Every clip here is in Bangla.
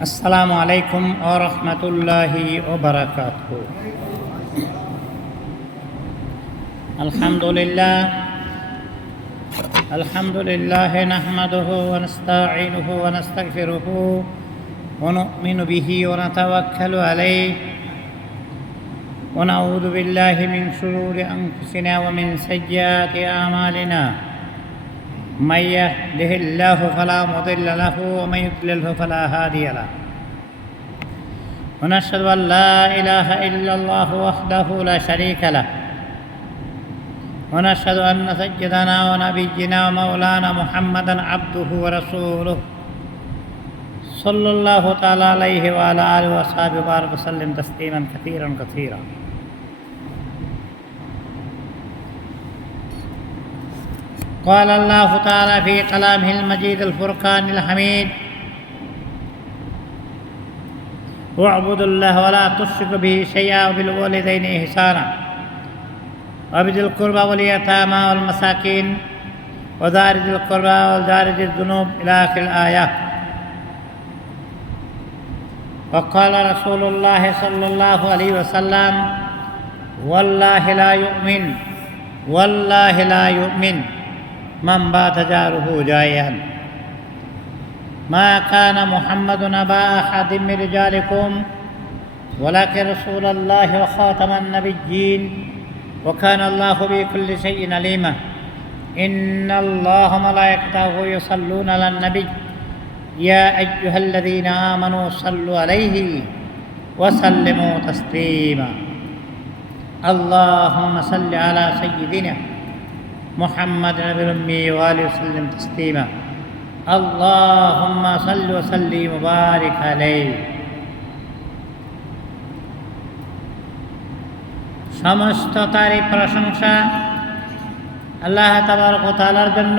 আসসালামু আলাইকুম ওয়া রাহমাতুল্লাহি ওয়া বারাকাতুহু। আলহামদুলিল্লাহ নাহমাদুহু ওয়া নাস্তাঈনুহু ওয়া নাস্তাগফিরুহু ওয়া নু'মিনু বিহি ওয়া নাতাওয়াক্কালু আলাইহি ওয়া নাউযু বিল্লাহি মিন শুরুরি আনফুসিনা ওয়া মিন সাইয়্যাতি আমালিনা। من يهده الله فلا مضل له ومن يضلله فلا هادي له ونشهد أن لا إله إلا الله وحده لا شريك له ونشهد أن سيدنا ونبينا ومولانا محمدا عبده ورسوله صلى الله تعالى عليه وعلى آله وصحبه وبارك وسلم تسليما كثيرا كثيرا. قال الله تعالى في كلامه المجيد الفرقان الحميد: واعبدوا الله ولا تشركوا به شيئا وبالوالدين إحسانا وبذي القربى واليتامى والمساكين وذار ذي القربى والجار ذي الذنوب إلى آخر الآية. وقال رسول الله صلى الله عليه وسلم: والله لا يؤمن من بات جاره جائعا. ما كان محمد أبا أحد من رجالكم ولكن رسول الله وخاتم النبيين وكان الله بكل شيء عليما. إن الله وملائكته يصلون على النبي يا أيها الذين آمنوا صلوا عليه وسلموا تسليما. اللهم صل على سيدنا محمد نبي الأمي وآله وسلم تسليما. اللهم صل وسلم وبارك عليه. সমস্ত তারই প্রশংসা আল্লাহ তাবারক ওয়া তাআলার জন্য,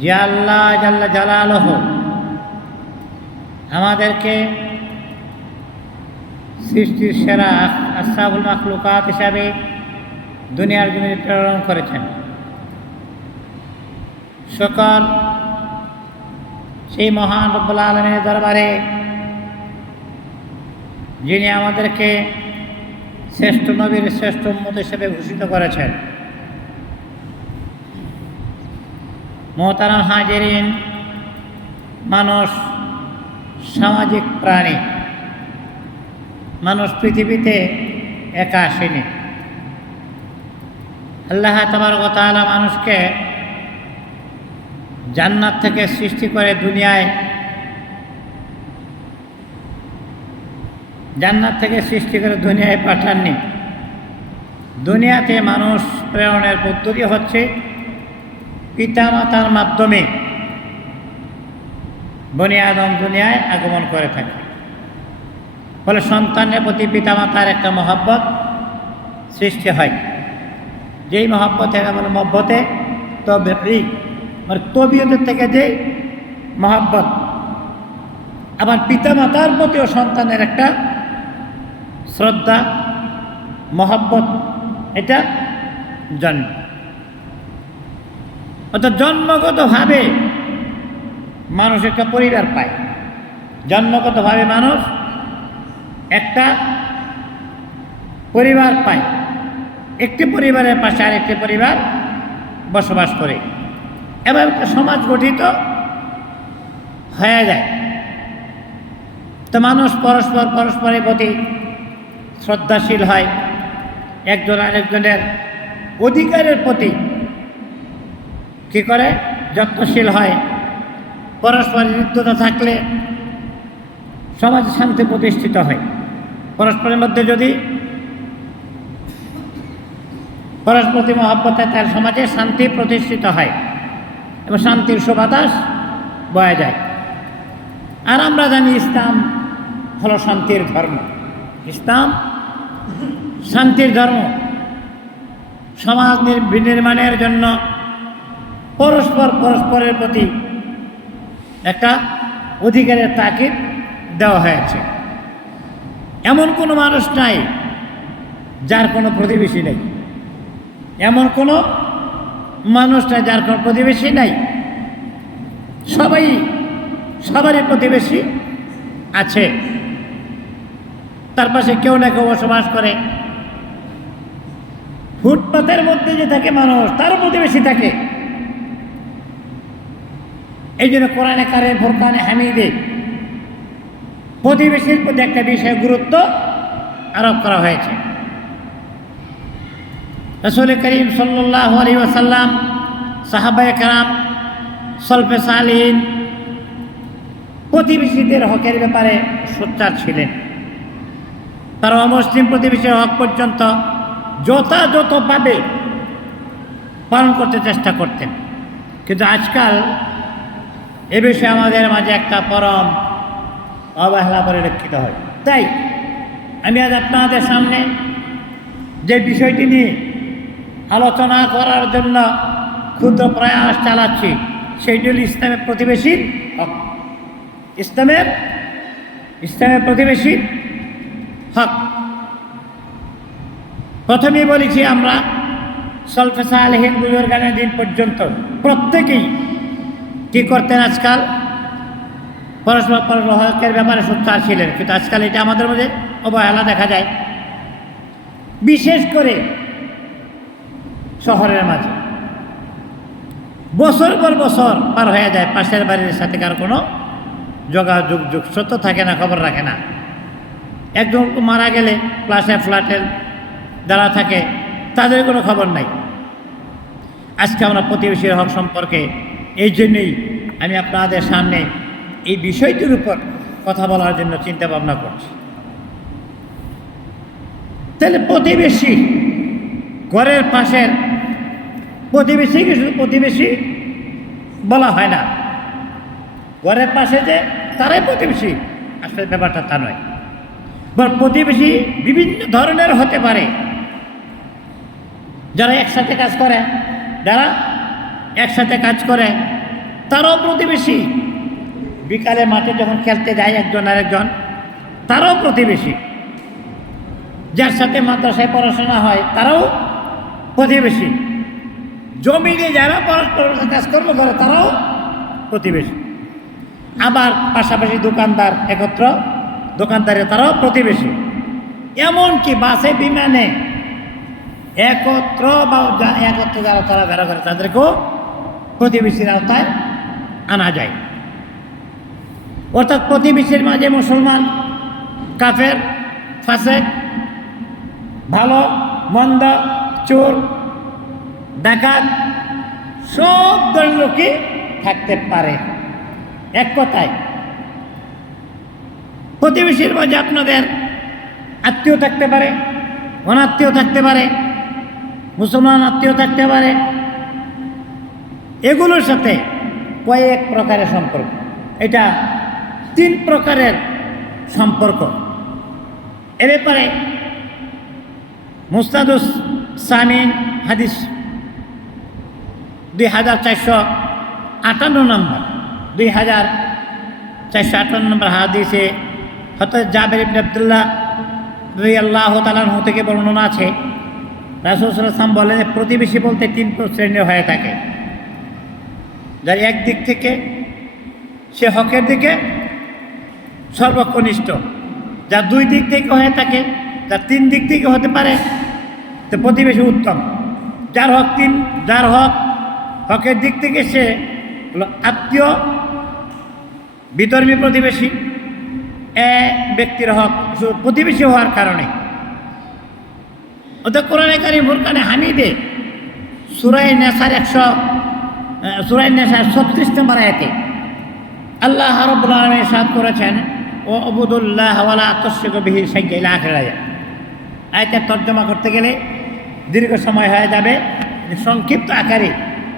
যে আল্লাহ জাল্লা জালালুহু আমাদেরকে সৃষ্টির সেরা আশরাফুল মাখলুকাত হিসাবে দুনিয়ার জমিনে প্রেরণ করেছেন। শুকর সেই মহান রব্বুল আলামিনের দরবারে, যিনি আমাদেরকে শ্রেষ্ঠ নবীর শ্রেষ্ঠ উম্মত হিসেবে ঘোষিত করেছেন। মুহতারাম হাজিরিন, মানুষ সামাজিক প্রাণী। মানুষ পৃথিবীতে একা আসেনি। আল্লাহ তাবারক ওয়া তাআলা মানুষকে জান্নাত থেকে সৃষ্টি করে দুনিয়ায় পাঠাননি। দুনিয়াতে মানুষ প্রেরণের পদ্ধতি হচ্ছে পিতামাতার মাধ্যমে বনি আদম দুনিয়ায় আগমন করে থাকে। ফলে সন্তানের প্রতি পিতামাতার একটা মহব্বত সৃষ্টি হয়। যেই মহব্বতের মানে মহব্বতে তবে মানে তবিয়তের থেকে যেই মহব্বত, আবার পিতামাতার প্রতিও সন্তানের একটা শ্রদ্ধা মহব্বত, এটা জন্ম। অর্থাৎ জন্মগতভাবে মানুষ একটা পরিবার পায়। জন্মগতভাবে মানুষ একটা পরিবার পায়। একটি পরিবারের পাশে আরেকটি পরিবার বসবাস করে, এবং একটা সমাজ গঠিত হয়ে যায়। তো মানুষ পরস্পরের প্রতি শ্রদ্ধাশীল হয়, একজন আরেকজনের অধিকারের প্রতি কী করে যত্নশীল হয়। পরস্পর হৃদ্যতা থাকলে সমাজে শান্তি প্রতিষ্ঠিত হয়। পরস্পরের মধ্যে যদি পরস্পর মহব্বতে তার সমাজে শান্তি প্রতিষ্ঠিত হয় এবং শান্তির সুবাতাস বয়ে যায়। আর আমরা জানি ইসলাম হলো শান্তির ধর্ম। ইসলাম শান্তির ধর্ম। সমাজ নির্মাণের জন্য পরস্পরের প্রতি একটা অধিকারের তাকিদ দেওয়া হয়েছে। এমন কোনো মানুষ নাই যার কোনো প্রতিবেশী নেই। এমন কোনো মানুষ নাই যার কোনো প্রতিবেশী নাই। সবাই সবারই প্রতিবেশী আছে, তার পাশে কেউ না কেউ বসবাস করে। ফুটপাতের মধ্যে যে থাকে মানুষ, তারও প্রতিবেশী থাকে। এই জন্য কোরআনে কারিম ফুরকানে হামিদে প্রতিবেশীর প্রতি একটা বিষয়ে গুরুত্ব আরোপ করা হয়েছে। রাসূল করিম সাল্লাল্লাহু আলাইহি ওয়াসাল্লাম, সাহাবায়ে কেরাম, সলফে সালিহিন প্রতিবেশীদের হকের ব্যাপারে সোচ্চার ছিলেন। তারা অমুসলিম প্রতিবেশীর হক পর্যন্ত যথাযথভাবে পালন করতে চেষ্টা করতেন। কিন্তু আজকাল এ বিষয়ে আমাদের মাঝে একটা পরম অবহেলা পরিলক্ষিত হয়। তাই আমি আজ আপনাদের সামনে যে বিষয়টি নিয়ে আলোচনা করার জন্য ক্ষুদ্র প্রয়াস চালাচ্ছি, সেইটি হল ইসলামের প্রতিবেশীর হক। ইসলামের প্রতিবেশীর হক। প্রথমেই বলেছি আমরা সলফে সালেহিন বুজুর্গানের দিন পর্যন্ত প্রত্যেকেই কী করতেন, আজকাল পরস্পর হকের ব্যাপারে সোচ্চার ছিলেন। কিন্তু আজকাল এটা আমাদের মধ্যে অবহেলা দেখা যায়, বিশেষ করে শহরের মাঝে। বছর পর বছর পার হয়ে যায়, পাশের বাড়ির সাথে কার কোনো যোগাযোগ সত্য থাকে না, খবর রাখে না। একজন মারা গেলে ফ্ল্যাটের যারা থাকে তাদের কোনো খবর নাই। আজকে আমরা প্রতিবেশীর হক সম্পর্কে এই জন্যই আমি আপনাদের সামনে এই বিষয়টির উপর কথা বলার জন্য চিন্তা ভাবনা করছি। তাহলে প্রতিবেশী, ঘরের পাশের প্রতিবেশীকে শুধু প্রতিবেশী বলা হয় না। ঘরের পাশে যে তারাই প্রতিবেশী, আসলে ব্যাপারটা তা নয়। বরং প্রতিবেশী বিভিন্ন ধরনের হতে পারে। যারা একসাথে কাজ করে তারাও প্রতিবেশী। বিকালে মাঠে যখন খেলতে যায় একজন আরেকজন, তারাও প্রতিবেশী। যার সাথে মাদ্রাসায় পড়াশোনা হয় তারাও প্রতিবেশী। জমিনে যারা পরস্পর কাজকর্ম করে তারাও প্রতিবেশী। আবার পাশাপাশি দোকানদারে তারাও প্রতিবেশী। এমনকি বাসে বিমানে একত্র যারা চলাফেরা করে তাদেরকেও প্রতিবেশীর আওতায় আনা যায়। অর্থাৎ প্রতিবেশীর মাঝে মুসলমান, কাফের, ফাসেক, ভালো মন্দ, চোর, ডাকাত সব ধরনের লোকই থাকতে পারে। এক কথায় প্রতিবেশীর মাঝে আপনাদের আত্মীয় থাকতে পারে, অনাত্মীয় থাকতে পারে, মুসলমান আত্মীয় থাকতে পারে। এগুলোর সাথে কয়েক প্রকারের সম্পর্ক। এটা 3 প্রকারের সম্পর্ক। এ ব্যাপারে মুস্তাদুস সামিন হাদিস 2458 নম্বর 2458 নম্বর হাদিসে হযরত জাবের ইবনে আব্দুল্লাহ রাদিয়াল্লাহু তাআলা আনহু থেকে বর্ণনা আছে, রাসূল সাল্লাল্লাহু আলাইহি ওয়াসাল্লাম বলেন, প্রতিবেশী বলতে 3 শ্রেণীর হয়ে থাকে। যার এক দিক থেকে সে হকের দিকে সর্বকনিষ্ঠ, যার 2 দিক থেকে হয়ে থাকে, যার 3 দিক থেকে হতে পারে, তো প্রতিবেশী উত্তম। যার হকের দিক থেকে সে হলো আত্মীয়, বিধর্মী প্রতিবেশী। ব্যক্তির হক প্রতিবেশী হওয়ার কারণে ওদের কোরআনে কারিম ফুরকানে হামিদে সূরা নেসার 36 নম্বর আয়াতে আল্লাহ রাব্বুল আলামিন ইরশাদ করেছেন, ও আবুদুল্লাহ ওয়ালা তুশরিকু বিহি শাইআন ইলা আখির আয়াত। আয়াতের তর্জমা করতে গেলে দীর্ঘ সময় হয়ে যাবে। সংক্ষিপ্ত আকারে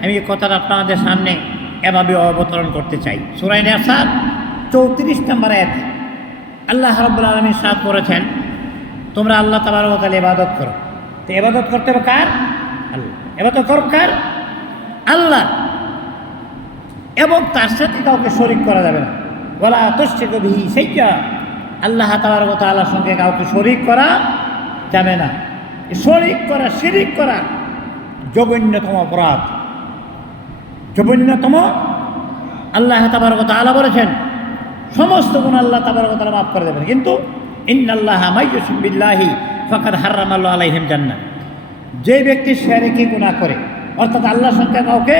আমি এই কথাটা আপনাদের সামনে এভাবে অবতরণ করতে চাই। সূরা নেসার 34 নম্বর আয়াতে আল্লাহ রাব্বুল আলামিন ইরশাদ করেছেন, তোমরা আল্লাহ তাবারক ওয়া তাআলা ইবাদত করো। তো ইবাদত করতে হবে কার? আল্লাহ। ইবাদত করো কার? আল্লাহ। এবং তার সাথে কাউকে শরীক করা যাবে না। ওয়ালা তুশরিকু বিহি শাইআন, আল্লাহ তাবারক ওয়া তাআলার সঙ্গে কাউকে শরীক করা যাবে না। শিরিক করা জঘন্যতম অপরাধ, জঘন্যতম। আল্লাহ তাবারক ওয়া তাআলা বলেছেন, সমস্ত গুনাহ আল্লাহ তাবারক ওয়া তাআলা মাফ করে দেবেন। কিন্তু ইন্নাল্লাহা মাইয়ুশরিক বিল্লাহি ফাকাদ হারামাল্লাহু আলাইহিল জান্নাহ, যে ব্যক্তি শিরকি গুনাহ করে অর্থাৎ আল্লাহর সঙ্গে কাউকে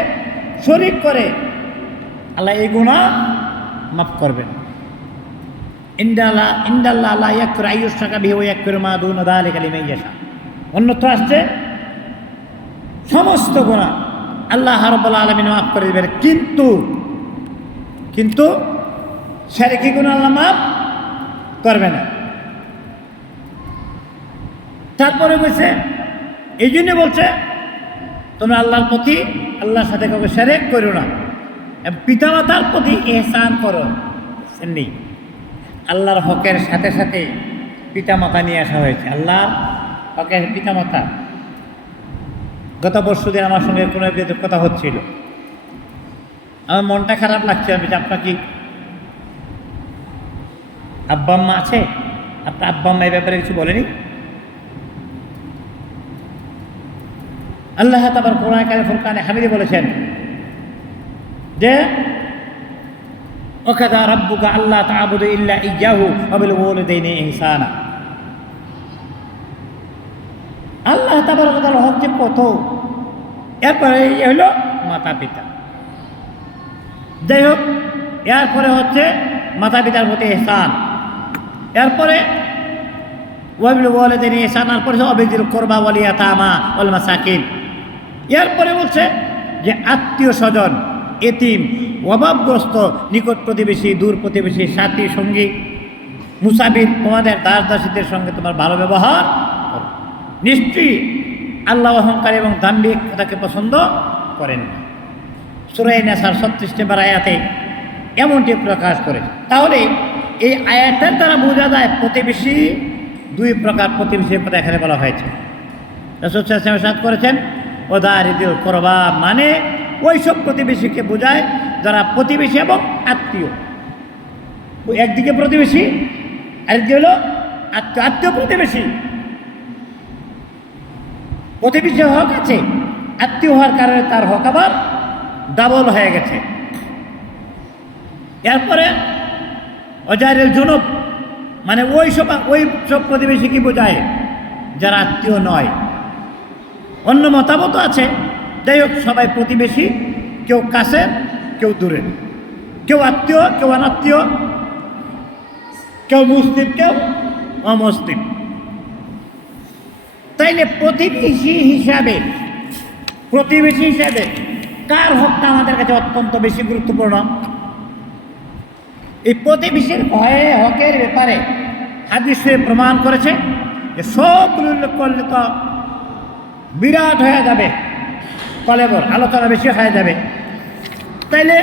শরীক করে, আল্লাহ এই গুনাহ মাফ করবেন। ইন্নাল্লাহা লা ইয়াগফিরু আন ইউশরাকা বিহি ওয়া ইয়াগফিরু মা দুনা যালিকা লিমান ইয়াশা। অন্যত্র আসছে সমস্ত গুনাহ আল্লাহ রাব্বুল আলামিন মাফ করে দেবেন, কিন্তু শিরকি গুনাহ আল্লাহ মাফ করবে না। তারপরে বলছে, এই জন্য বলছে তোমরা আল্লাহর প্রতি, আল্লাহর সাথে কাউকে শিরক করো না, পিতামাতার প্রতি ইহসান করো। নেই, আল্লাহর হকের সাথে সাথে পিতামাতা নিয়ে আসা হয়েছে। আল্লাহর হকের পিতামাতা। গত পরশুদিন আমার সঙ্গে কোনো একটি কথা হচ্ছিল, আমার মনটা খারাপ লাগছে। আমি আপনার কি আব্বা আম্মা আছে? আপনার আব্বা আম্মা এই ব্যাপারে কিছু বলেনি? আল্লাহ তাআলা কোরআন কারিমে ফুরকানে হামিদে বলেছেন যে ওয়াকাযা রাব্বুকা আল্লা তা'বুদু ইল্লা ইয়্যাহু ওয়া বিল ওয়ালিদাইনি ইহসানা। আল্লাহ তাবারক ওয়া তাআলা হচ্ছে কত, এরপরে হলো মাতা পিতা। যাই হোক, এরপরে হচ্ছে মাতা পিতার প্রতি ইহসান, এরপরে ওয়া বিল ওয়ালিদাইনি ইহসানা, এরপরে ওয়াবিল কুরবা ওয়াল ইয়াতামা ওয়াল মাসাকিন। এরপরে বলছে যে আত্মীয় স্বজন, এতিম, অভাবগ্রস্ত, নিকট প্রতিবেশী, দূর প্রতিবেশী, সাথী, সঙ্গী, মুসাফির, তোমাদের দাস দাসীদের সঙ্গে তোমার ভালো ব্যবহার করো। নিশ্চয়ই আল্লাহ অহংকার এবং দাম্ভিকতাকে পছন্দ করেন না। সূরা নিসার 36 নম্বর আয়াতে এমনটি প্রকাশ করে। তাহলে এই আয়াতের দ্বারা বোঝা যায় প্রতিবেশী দুই প্রকার প্রতিবেশীর কথা এখানে বলা হয়েছে। রাসূল সাল্লাল্লাহু আলাইহি ওয়াসাল্লাম ইরশাদ করেছেন, ওয়াদারিদিল কুরবা, মানে ওই সব প্রতিবেশীকে বোঝায় যারা প্রতিবেশী এবং আত্মীয়। একদিকে প্রতিবেশী, আরেকদিকে হলো আত্মীয় প্রতিবেশী। প্রতিবেশী হক আছে, আত্মীয় হওয়ার কারণে তার হক আবার ডাবল হয়ে গেছে। এরপরে অজাইরুল জুনুব, মানে ওই সব প্রতিবেশীকে বোঝায় যারা আত্মীয় নয়। অন্য মতামত আছে, যাই হোক সবাই প্রতিবেশী, কেউ কাছের কেউ দূরের, কেউ আত্মীয় কেউ অনাত্মীয়, কেউ মুসলিম কেউ অমুসলিম। তাইলে প্রতিবেশী হিসাবে কার হকটা আমাদের কাছে অত্যন্ত বেশি গুরুত্বপূর্ণ। এই প্রতিবেশীর হকের ব্যাপারে হাদিসে প্রমাণ করেছে যে সবগুলো উল্লেখ করলে তো বিরাট হয়ে যাবে, কলেবর আলোচনা বেশি হয়ে যাবে। তাইলে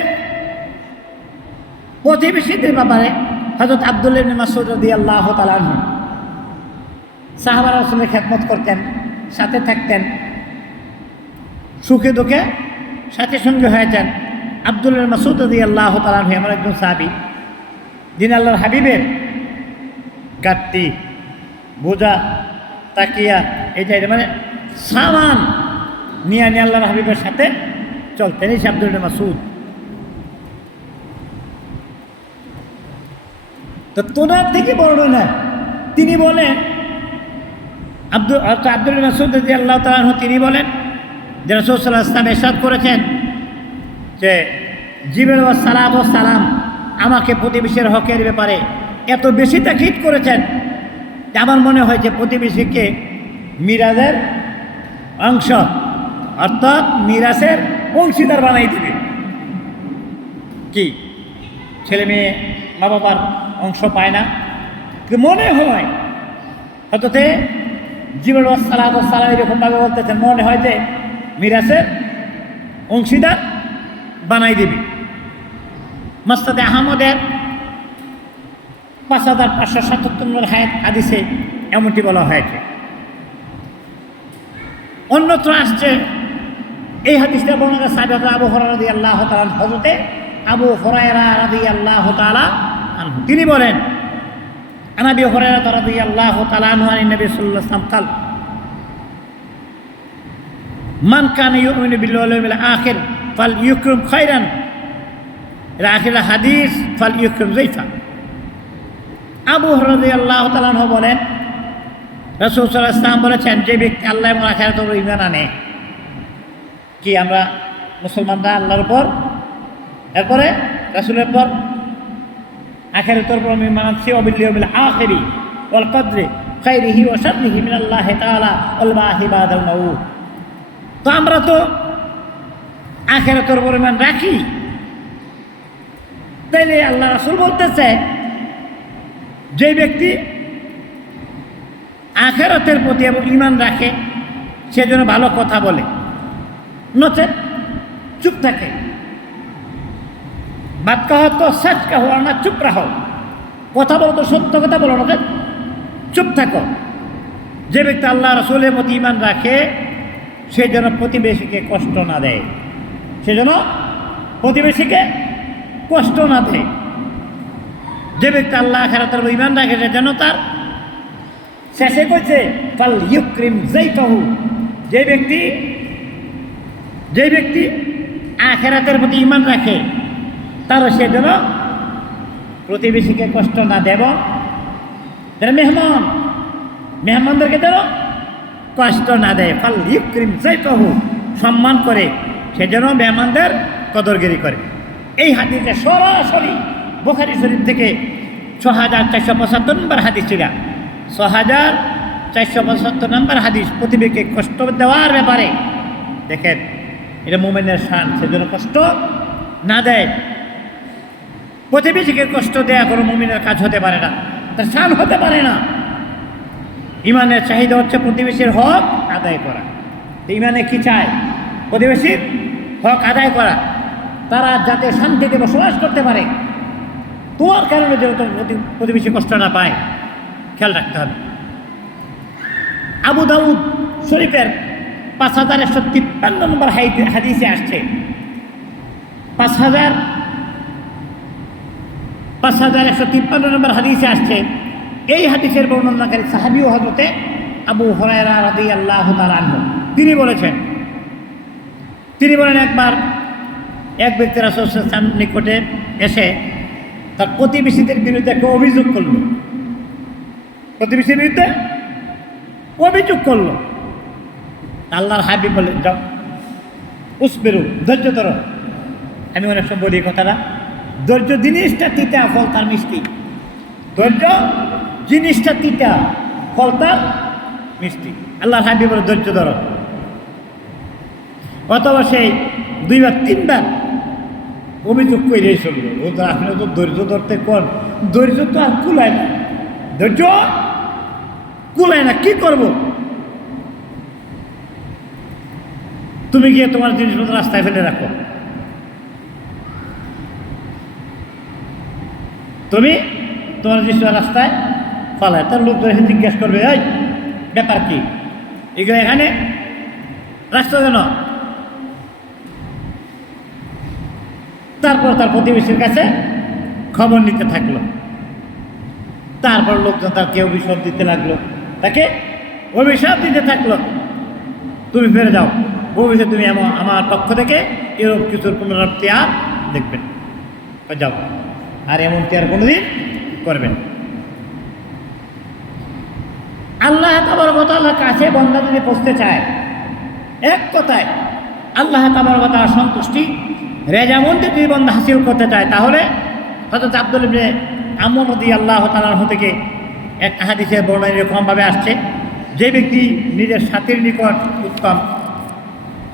প্রতিবেশীদের ব্যাপারে হযরত আব্দুল্লাহ ইবনে মাসউদ রাদিয়াল্লাহু তাআলা আনহু সাহাবারা রাসূলের খেদমত করতেন, সাথে থাকতেন, সুখে দুঃখে সাথে সঙ্গে হয়েছেন। আব্দুল্লাহ ইবনে মাসউদ রাদিয়াল্লাহু তাআলা আনহু এমন একজন সাহাবী, যিনি আল্লাহর হাবিবের গাট্টি, বোঝা, তাকিয়া, এটা মানে সামান নিয়ে আল্লাহর হাবিবের সাথে চলতেন। এই আব্দুল্লাহ ইবনে মাসউদ। তো তোনার থেকে বড় না, তিনি বলেন আব্দুল্লাহ ইবনে মাসউদ রাদিয়াল্লাহু তাআলা আনহু, তিনি বলেন যে রাসূল সাল্লাল্লাহু আলাইহি ওয়াসাল্লাম ইরশাদ করেছেন যে জিবরিল আলাইহিস সালাম আমাকে প্রতিবেশীর হকের ব্যাপারে এত বেশি তাকিদ করেছেন যে আমার মনে হয় যে প্রতিবেশীকে মিরাজের অংশ, অর্থাৎ মিরাজের অংশীদার বানাই দিবে। কি ছেলে মেয়ে মা বাবার অংশ পায় না, কিন্তু মনে হয় হয়তো জিবরিল আলাইহিস সালাম এরকমভাবে বলতেছেন, মনে হয় যে মিরাজের অংশীদার বানাই দিবি। মাসনাদে আহমদের 5577 নম্বর হাদিসে এমনটি বলা হয়েছে। অন্যত্র আসছে এই হাদিসটা বর্ণনা সাহাবা আবু হুরায়রা রাদিয়াল্লাহু তাআলা হযরতে আবু হুরায়রা রাদিয়াল্লাহু তাআলা আনহু, তিনি বলেন আন আবি হুরায়রা রাদিয়াল্লাহু তাআলা আনহু আন নবী সাল্লাল্লাহু আলাইহি ওয়াসাল্লাম قال মান কানা ইউমিনু বিল্লাহি ওয়াল ইয়াউমিল আখির ফালইউকরিম খায়রান ইলা আখির হাদিস ফালইউকরিম যায়ফা। আবু হুরায়রা রাদিয়াল্লাহু তাআলা আনহু বলেন, রাসূল সাল্লাল্লাহু আলাইহি ওয়াসাল্লাম বলেছেন, যে ব্যক্তি আল্লাহ এবং আখিরাতের উপর ঈমান আনে, কি আমরা মুসলমানরা আল্লাহর উপর, এরপরে রাসূলের উপর, আখিরাতের উপর ঈমান আনছি, ওয়া বিল ইয়াউমিল আখিরি ওয়াল কদরি খাইরিহি ওয়া শাররিহি মিনাল্লাহি তাআলা ওয়াল বাহি বাদাল মাউত। তো আমরা তো আখিরাতের উপর ঈমান রাখি, তাইলে আল্লাহ রাসূল বলতেছে যে ব্যক্তি আখিরাতের প্রতি এবং ঈমান রাখে সে যেন ভালো কথা বলে, নচেত চুপ থাকে। বাত কাহো তো সচ কাহো, আর না চুপ রাখো, কথা বলো তো সত্য কথা বলো, না চুপ থাকো। যে ব্যক্তি আল্লাহ রাসূলের প্রতি ঈমান রাখে সে যেন প্রতিবেশীকে কষ্ট না দেয়, সে যেন প্রতিবেশীকে কষ্ট না দেয়। যে ব্যক্তি আল্লাহ আখিরাতের উপর ঈমান রাখে সে যেন তার শেষে কইছে ফাল ইউকরিম যাইতাহু, যে ব্যক্তি আখিরাতের প্রতি ঈমান রাখে তার সে যেন প্রতিবেশীকে কষ্ট না দেব, যারা মেহমানদেরকে যেন কষ্ট না দেয়। ফাল ইউকরিম যাইতাহু, সম্মান করে সে যেন মেহমানদের কদরগিরি করে। এই হাদিসে সরাসরি বুখারী শরীফ থেকে ৬৪৭৫ নম্বর হাদিস ছিল, ৬৪৭৫ নম্বর হাদিস প্রতিবেশীকে কষ্ট দেওয়ার ব্যাপারে। দেখেন, এটা মুমিনের শান, সেজন্য কষ্ট না দেয়। প্রতিবেশীকে কষ্ট দেয়া কোনো মুমিনের কাজ হতে পারে না, তার শান হতে পারে না। ইমানের চাহিদা হচ্ছে প্রতিবেশীর হক আদায় করা। ইমানে কি চায়? প্রতিবেশীর হক আদায় করা, তারা যাতে শান্তিতে বসবাস করতে পারে, তোমার কারণে যেন প্রতিবেশী কষ্ট না পায়, খেয়াল রাখতে হবে। আবু দাউদ শরীফের ৫১৫৩ নম্বর হাদিসে আসছে, ৫১৫৩ নম্বর হাদিসে আসছে। এই হাদিসের বর্ণনাকারী সাহাবী ও হযরতে আবু হুরায়রা রাদিয়াল্লাহু তাআলা আনহু, তিনি বলেন, একবার এক ব্যক্তি রাসূল সাল্লাল্লাহু আলাইহি ওয়াসাল্লামের নিকটে এসে তার প্রতিবেশীদের বিরুদ্ধে একটা অভিযোগ করলো। প্রতিবেশীর বিরুদ্ধে অভিযোগ করলো। আল্লাহর হাবিব বলে, যাও উসবিরু, ধৈর্য ধরো। আমি অনেক সময় বলি কথাটা, ধৈর্য জিনিসটা তিতা, ফল তার মিষ্টি। ধৈর্য জিনিসটা তিতা, ফল তার মিষ্টি। আল্লাহর হাবিব বলে, ধৈর্য ধরো। অথবা সেই 2 বার 3 বার অভিযোগ করে চললো, ও তো আপনি তো ধৈর্য ধরতে কোন, ধৈর্য তো আর কুলায় না, ধৈর্য কুলায় না, কি করব? তুমি গিয়ে তোমার জিনিসপত্র রাস্তায় ফেলে রাখো, তুমি তোমার জিনিসপত্র রাস্তায় ফেলায়, তার লোক ধরে জিজ্ঞেস করবে, এই ব্যাপার কি, এগুলো এখানে রাস্তা যেন। তারপর তার প্রতিবেশীর কাছে খবর নিতে থাকলো। তারপর লোকজন তাকে অভিশাপ দিতে লাগলো, তাকে অভিশাপ দিতে থাকলো, তুমি ফিরে যাও, ভবিষ্যতে তুমি আমার পক্ষ থেকে এরকম কিছুর পুনরাবৃত্তি আর দেখবেন, যাও, আর এমনটি আর কোনোদিন করবেন। আল্লাহ তাবারক ওয়া তাআলার কাছে বান্দা যদি পৌঁছতে চায়, এক কথায় আল্লাহ তাবারক ওয়া তাআলার সন্তুষ্টি, রেজামন্দি যদি বান্দা হাসিল করতে চায়, তাহলে হযরত আব্দুল ইবনে আমর রাদিয়াল্লাহু তাআলা আনহু থেকে এক হাদিসের বর্ণনা এরকমভাবে আসছে, যে ব্যক্তি নিজের সাথীর নিকট উত্তম,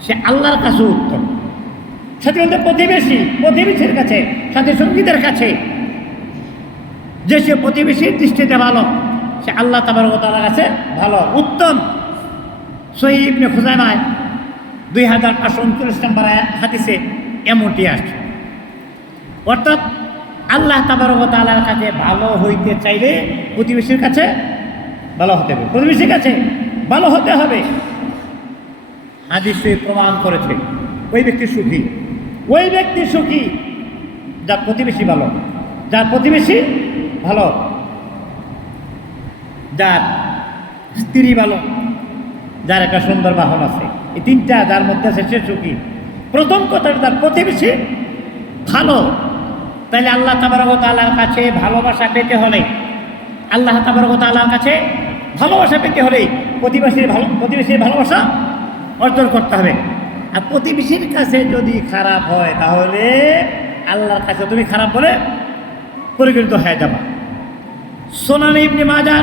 সে আল্লাহর কাছেও উত্তম। সাথী বলতে প্রতিবেশীর কাছে, সাথী সঙ্গীদের কাছে যে সে প্রতিবেশীর দৃষ্টিতে ভালো, সে আল্লাহ তাবারক ওয়া তাআলার কাছে ভালো, উত্তম। সহিহ ইবনে খুজাইমায় 2539 নম্বর হাদিসে এমনটি আসছে। অর্থাৎ আল্লাহ তাবারক ওয়া তাআলার কাছে ভালো হইতে চাইলে প্রতিবেশীর কাছে ভালো হতে হবে, প্রতিবেশীর কাছে ভালো হতে হবে। হাদিসে প্রমাণ করেছে ওই ব্যক্তি সুখী যার প্রতিবেশী ভালো, যার প্রতিবেশী ভালো, যার স্ত্রী ভালো, যার একটা সুন্দর বাহন আছে, এই তিনটা যার মধ্যে আছে সে সুখী। প্রথম কথা, তার প্রতিবেশী ভালো। তাহলে আল্লাহ তাবারক ওয়া তাআলার কাছে ভালোবাসা পেতে হলে আল্লাহ তাবারক ওয়া তাআলার কাছে ভালোবাসা পেতে হলে প্রতিবেশীর ভালোবাসা অর্জন করতে হবে। আর প্রতিবেশীর কাছে যদি খারাপ হয় তাহলে আল্লাহর কাছে তুমি খারাপ বলে পরিগণিত হয়ে যাবা। সুনান ইবনে মাজাহ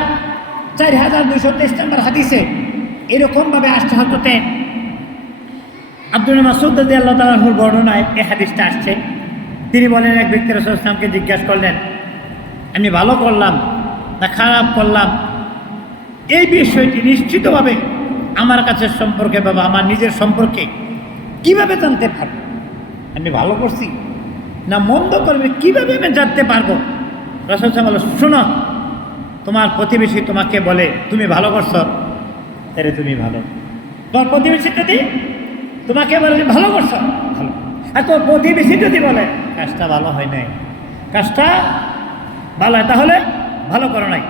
4223 নম্বর হাদিসে এরকমভাবে আসছে, হযরতে আব্দুল মাসউদ রাদিয়াল্লাহু তাআলা আনহুর বর্ণনায় এই হাদিসটা আসছে। তিনি বলেন, এক ব্যক্তি রাসূল সাল্লাল্লাহু আলাইহি ওয়াসাল্লামকে জিজ্ঞাসা করলেন, আমি ভালো করলাম না খারাপ করলাম, এই বিষয়টি নিশ্চিতভাবে আমার কাছে সম্পর্কে বাবা আমার নিজের সম্পর্কে কিভাবে জানতে পারবো? আমি ভালো করছি না মন্দ করবে কিভাবে আমি জানতে পারবো? রাসূল সাল্লাল্লাহু আলাইহি ওয়াসাল্লাম, শোনো, তোমার প্রতিবেশী তোমাকে বলে তুমি ভালো করছো, তাহলে তুমি ভালো। তোমার প্রতিবেশী যদি তোমাকে বলে ভালো করছো, ভালো। আর তোমার প্রতিবেশী যদি বলে কাজটা ভালো হয় নাই, কাজটা ভালো হয়, তাহলে ভালো করো নাই।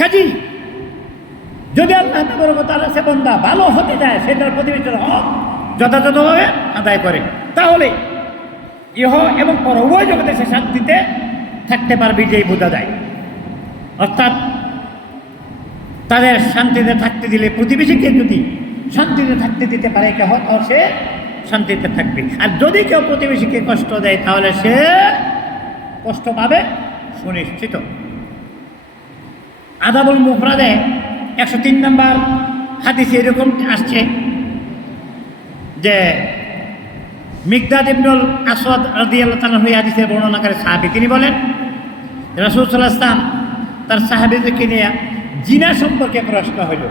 কাজী যদি আল্লাহ তাবারক ওয়া তাআলা সে বান্দা ভালো হতে যায়, সেটার প্রতিবেশীর হক যথাযথভাবে আদায় করে, তাহলে ইহ এবং পর উভয় জগতে সে শান্তিতে থাকতে পারবে, যেই বোঝা যায়। অর্থাৎ তাদের শান্তিতে থাকতে দিলে, প্রতিবেশীকে যদি শান্তিতে থাকতে দিতে পারে কেউ, তাহলে সে শান্তিতে থাকবে। আর যদি কেউ প্রতিবেশীকে কষ্ট দেয় তাহলে সে কষ্ট পাবে সুনিশ্চিত। আদাবুল মুফরাদে 103 নম্বর হাদিসে এরকম আসছে যে মিকদাদ ইবনুল আসওয়াদ রাদিয়াল্লাহু তাআলা আনহু হাদিসের বর্ণনাকারী সাহাবী, তিনি বলেন রাসূল সাল্লাল্লাহু আলাইহি ওয়াসাল্লাম তার সাহাবীদেরকে নিয়ে জিনা সম্পর্কে প্রশ্ন হইল,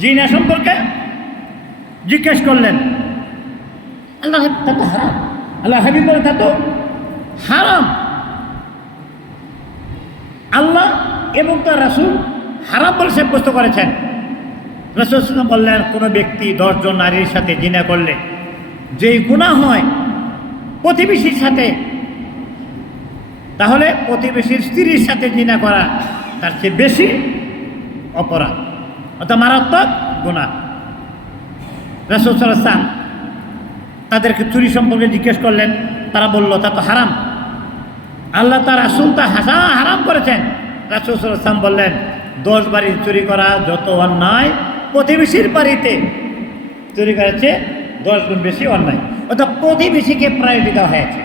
জিনা সম্পর্কে জিজ্ঞেস করলেন। আল্লাহ তা তো হারাম, আল্লাহ হাবিব বলেন তা তো হারাম। আল্লাহ এবং তার রাসূল হারাম বলে সাব্যস্ত করেছেন। রাসূল সাল্লাল্লাহু আলাইহি ওয়াসাল্লাম বললেন, কোনো ব্যক্তি 10 জন নারীর সাথে জিনা করলে যেই গুনাহ হয় প্রতিবেশীর সাথে, তাহলে প্রতিবেশীর স্ত্রীর সাথে জিনা করা তার চেয়ে বেশি অপরাধ, অর্থাৎ মারাত্মক গুনাহ। রাসূল সাল্লাল্লাহু আলাইহি ওয়াসাল্লাম তাদেরকে চুরি সম্পর্কে জিজ্ঞেস করলেন, তারা বলল তা তো হারাম, আল্লাহ তার রাসূল তা হারাম করেছেন। রাসূল সাল্লাল্লাহু আলাইহি ওয়াসাল্লাম বললেন, 10 বাড়ি চুরি করা যত অন্যায়, প্রতিবেশীর বাড়িতে চুরি করেছে 10 গুণ বেশি অন্যায়। অর্থাৎ প্রতিবেশীকে প্রায়োরিটি দেওয়া হয়েছে,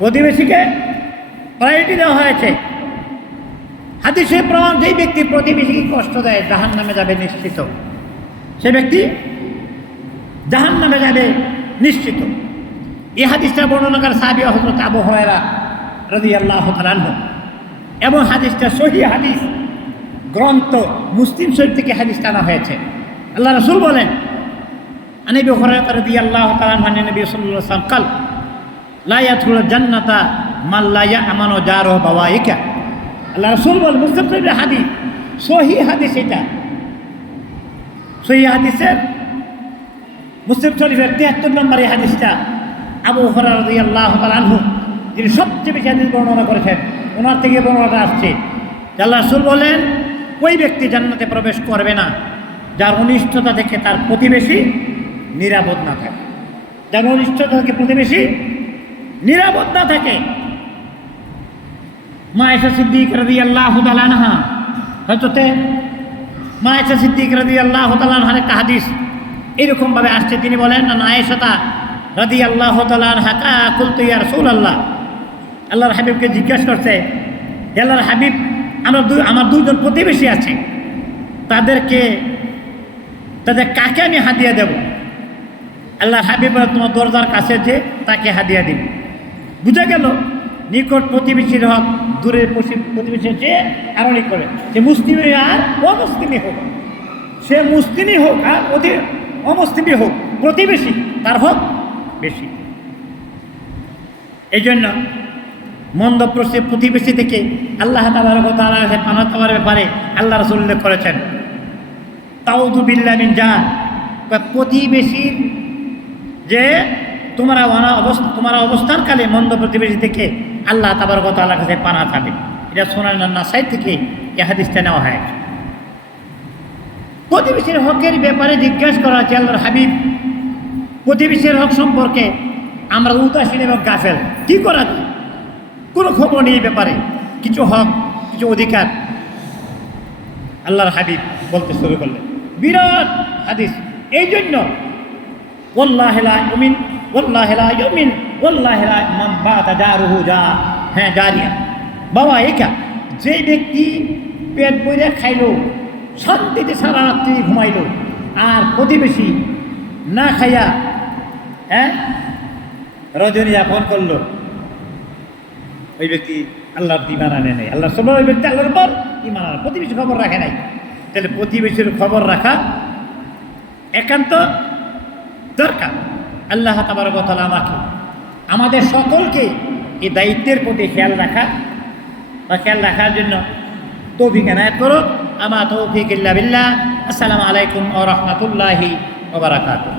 প্রতিবেশীকে প্রায়োরিটি দেওয়া হয়েছে। হাদিসে প্রমাণ, যেই ব্যক্তি প্রতিবেশীকে কষ্ট দেয় জাহান্নামে যাবে নিশ্চিত, সে ব্যক্তি জাহান্নামে যাবে নিশ্চিত। এই হাদিসটা বর্ণনাকারী সাহাবী হযরত আবু হুরায়রা রাদিয়াল্লাহু তাআলা আনহু, এবং হাদিসটা সহিহ হাদিস গ্রন্থ মুসলিম শরীফ থেকে হাদিসটা আনা হয়েছে। আল্লাহ রাসূল বলেন, আবু হুরায়রা রাদিয়াল্লাহু তাআলা আনহু নবী সাল্লাল্লাহু আলাইহি ওয়াসাল্লাম কাল লা ইয়াদখুলুল জান্নাতা মান লা ইয়ামানু জারুহু বাওয়াইকা। আল্লাহ রাসূল বলেন, মুসলিম শরীফের হাদিস, সহিহ হাদিস, এটা সহিহ হাদিসের মুসলিম শরীফের 73 নম্বর এই হাদিসটা আবু হুরায়রা রাদিয়াল্লাহু তাআলা আনহু, যিনি সবচেয়ে বেশি হাদিস বর্ণনা করেছেন, ওনার থেকে বর্ণনাটা আসছে। আল্লাহ রাসূল বলেন, ওই ব্যক্তি জান্নাতে প্রবেশ করবে না যার অনিষ্টতা থেকে তার প্রতিবেশী নিরাপদ না থাকে, যার অনিষ্টতা থেকে প্রতিবেশী নিরাপদ না থাকে। মা আয়েশা সিদ্দিক রাদিয়াল্লাহু তাআলা আনহা, হযরতে মা আয়েশা সিদ্দিক রাদিয়াল্লাহু তাআলা আনহার একটা হাদিস এরকমভাবে আসছে, তিনি বলেন, আয়েশা রাদিয়াল্লাহু তাআলা আনহা কুলতু ইয়া রাসূলুল্লাহ, আল্লাহর হাবিবকে জিজ্ঞাসা করছে, আল্লাহর হাবিব, আমার 2 জন প্রতিবেশী আছে, তাদের কাকে আমি হাদিয়া দেব? আল্লাহর হাবিব বলে, তোমার দরজার কাছে যে তাকে হাদিয়া দিবে। বুঝা গেল, নিকট প্রতিবেশীর হক দূরের প্রতিবেশীর চেয়ে আরো করে, সে মুসলিমই আর অমুসলিমই হোক, সে মুসলিমই হোক আর অমুসলিমই হোক, প্রতিবেশী তার হক বেশি। এই জন্য মন্দ প্রতিবেশী থেকে আল্লাহ তাবারক ওয়া তাআলার কাছে পানাহ চাওয়ার ব্যাপারে আল্লাহ রাসূল উল্লেখ করেছেন, তাউযু বিল্লাহি মিন জাহর, প্রতিবেশীর যে তোমরা অবস্থানকালে মন্দ প্রতিবেশী থেকে আল্লাহ তাবারক ওয়া তাআলার কাছে পানাহ চাবে। এটা সুনান নাসাই থেকে এই হাদিসটা নেওয়া হয়। প্রতিবেশীর হকের ব্যাপারে জিজ্ঞাসা করা হচ্ছে, আল্লাহর হাবিব, প্রতিবেশীর হক সম্পর্কে আমরা উদাসীন এবং গাফেল, কি করা যায়? কোনো খবর নেই এই ব্যাপারে, কিছু হক কিছু অধিকার। আল্লাহর হাবিব বলতে শুরু করলেন, বিরাট হাদিস। এই জন্য ওয়াল্লাহি লা ইউমিন ওয়াল্লাহি লা ইউমিন ওয়াল্লাহি লা মান বাতা দারুহু জারিয়া। বাবা একা যে ব্যক্তি পেট বইরে খাইলো, শান্তিতে সারা রাত্রি ঘুমাইলো, আর প্রতিবেশী না খাইয়া রজনী যাপন করলো, ওই ব্যক্তি আল্লাহর ঈমান আনে নাই। আল্লাহ সব ওই ব্যক্তি আল্লাহর উপর ঈমান আনে, প্রতিবেশী খবর রাখে নাই। তাহলে প্রতিবেশীর খবর রাখা একান্ত দরকার। আল্লাহ তাবারক ওয়া তাআলা আমাদের সকলকে এই দায়িত্বের প্রতি খেয়াল রাখার জন্য তৌফিক এনায়েত করুক। আমা তৌফিক ইল্লা বিল্লাহ। আসসালামু আলাইকুম ওয়া রাহমাতুল্লাহি ওয়া বারাকাতুহু।